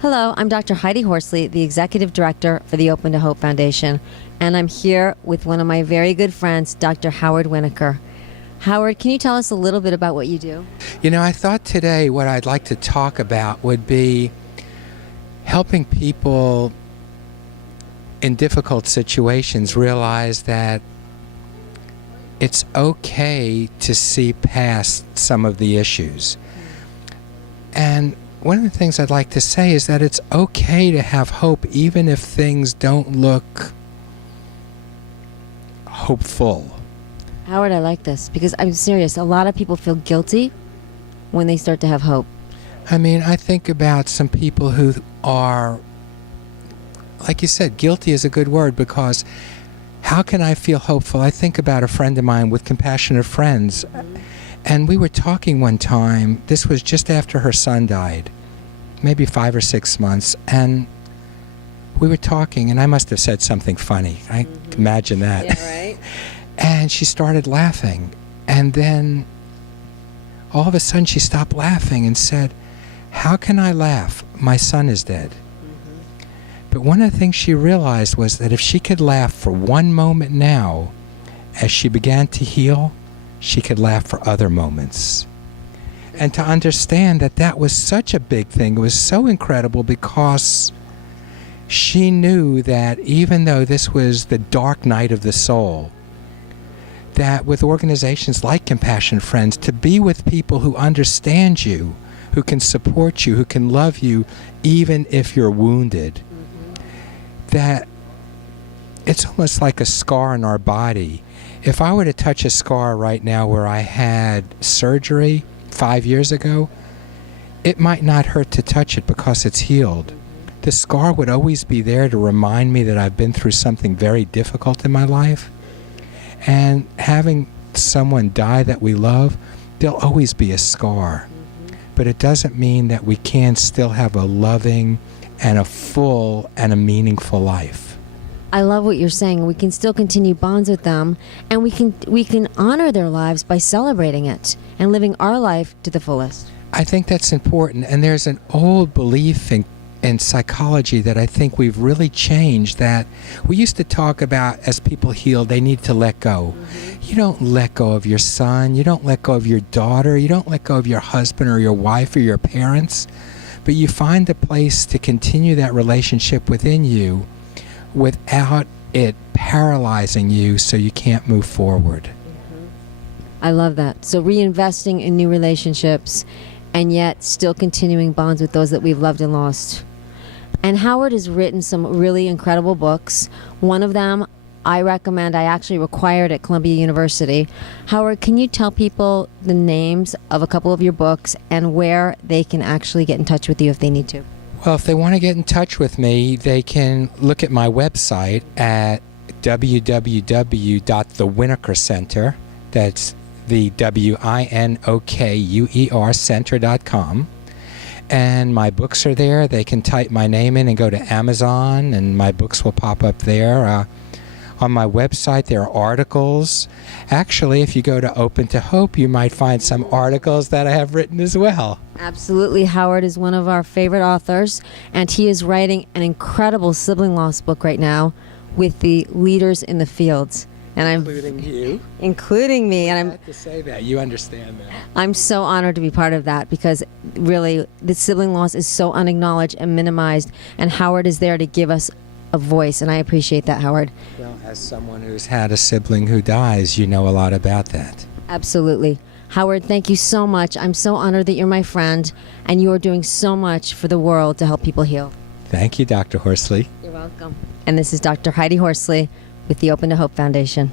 Hello, I'm Dr. Heidi Horsley, the Executive Director for the Open to Hope Foundation, and I'm here with one of my very good friends, Dr. Howard Winokuer. Howard, can you tell us a little bit about what you do? You know, I thought today what I'd like to talk about would be helping people in difficult situations realize that it's okay to see past some of the issues. And one of the things I'd like to say is that it's okay to have hope even if things don't look hopeful. Howard, I like this because I'm serious. A lot of people feel guilty when they start to have hope. I mean, I think about some people who are, like you said, guilty is a good word, because how can I feel hopeful? I think about a friend of mine with Compassionate Friends. And we were talking one time, this was just after her son died, maybe 5 or 6 months, and we were talking, and I must have said something funny. I imagine that. Yeah, right? And she started laughing, and then all of a sudden she stopped laughing and said, "How can I laugh? My son is dead." But one of the things she realized was that if she could laugh for one moment now, as she began to heal, she could laugh for other moments. And to understand that that was such a big thing, it was so incredible, because she knew that even though this was the dark night of the soul, that with organizations like Compassion Friends, to be with people who understand you, who can support you, who can love you, even if you're wounded, that it's almost like a scar in our body. If I were to touch a scar right now where I had surgery 5 years ago, it might not hurt to touch it because it's healed. The scar would always be there to remind me that I've been through something very difficult in my life. And having someone die that we love, there'll always be a scar. But it doesn't mean that we can't still have a loving and a full and a meaningful life. I love what you're saying. We can still continue bonds with them, and we can honor their lives by celebrating it and living our life to the fullest. I think that's important, and there's an old belief in psychology that I think we've really changed, that we used to talk about as people heal, they need to let go. You don't let go of your son, you don't let go of your daughter, you don't let go of your husband or your wife or your parents, but you find a place to continue that relationship within you without it paralyzing you so you can't move forward. I love that. So reinvesting in new relationships and yet still continuing bonds with those that we've loved and lost. And Howard has written some really incredible books. One of them I recommend, I actually required at Columbia University. Howard, can you tell people the names of a couple of your books and where they can actually get in touch with you if they need to? Well, if they want to get in touch with me, they can look at my website at www.thewinokuer Center. That's the WINOKUER Center.com. And my books are there. They can type my name in and go to Amazon, and my books will pop up there. On my website, there are articles. Actually, if you go to Open to Hope, you might find some articles that I have written as well. Absolutely. Howard is one of our favorite authors, and he is writing an incredible sibling loss book right now with the leaders in the fields. And Including you. Including me. And I have to say that. You understand that. I'm so honored to be part of that, because really the sibling loss is so unacknowledged and minimized, and Howard is there to give us a voice, and I appreciate that, Howard. Well, as someone who's had a sibling who dies, you know a lot about that. Absolutely. Howard, thank you so much. I'm so honored that you're my friend, and you are doing so much for the world to help people heal. Thank you, Dr. Horsley. You're welcome. And this is Dr. Heidi Horsley with the Open to Hope Foundation.